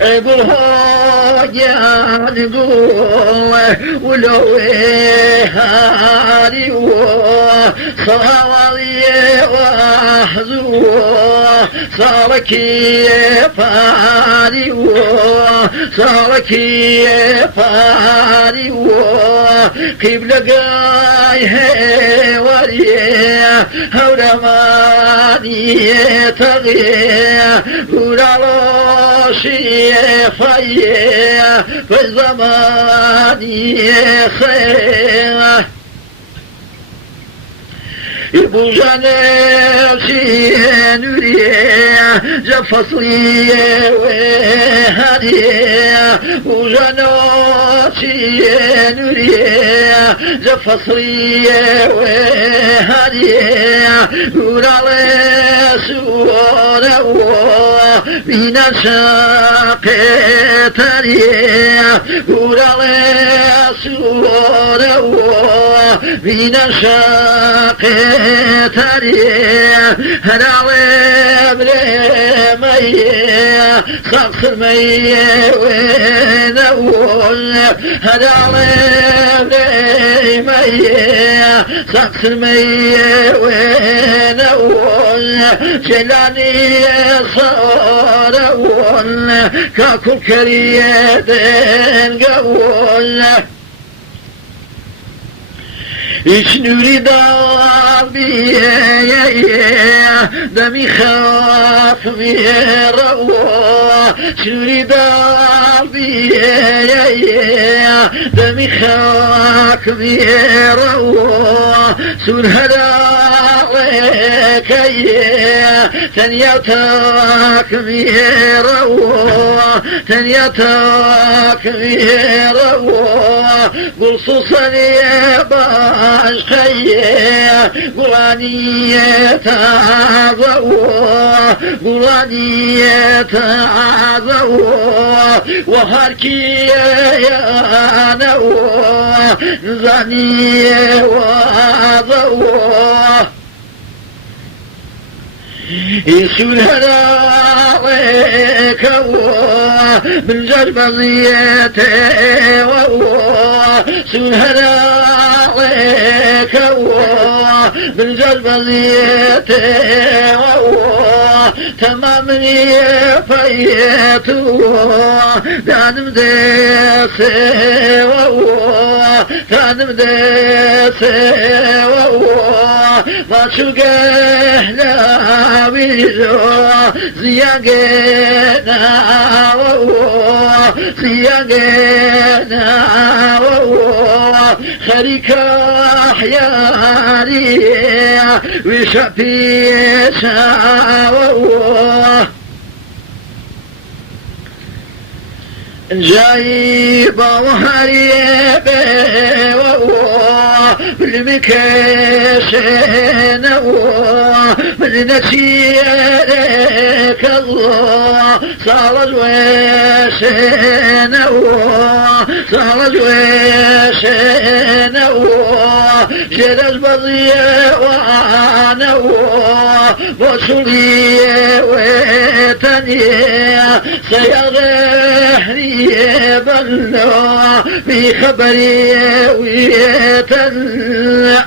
قولها جانقوه ولو هاري وصوالي وحزوه صارك فاري وصارك فاري وكيف لقايه وريه هورماني تغيه ورالوشي فيه في الزمان خيره يبو جانبشي نوريه جفصلي وهديه وجانبشي نوريه جفصلي وهديه ورالي سوره من الشاق تريه ورالي سوره من الشاق تريه هراوي برميه خلق الميه ونول هراوي برميه خلق الميه ونول جلاني صارون كاكل كريدين قول إيش نريد بيه دمي خاف ميروا نريد بيه دمي خاف ميروا سون هداك ثنيتك ميروا ثنيتك ميروا قل صوصني عشقية قرانية عذوه قرانية عذوه وهركية يا نوه نزانية وعذوه يسول هلاويك من جرب ضيته وهو سول هلاويك من جرب ضيته وهو تمام يفيته دانم ديسه وهو دانم ديسه وهو ما شلقه لا بيزو زياقنا وهو زياقنا وهو خريك أحياني وشبيسا وهو جايب وهريبه وهو بالمكاسين وهو بالنسيرك الله صار جواسين وهو صار جواسين وهو جلس بضيع وانا وهو بصري وتنيا سيغهني بلو بخبري ويتنع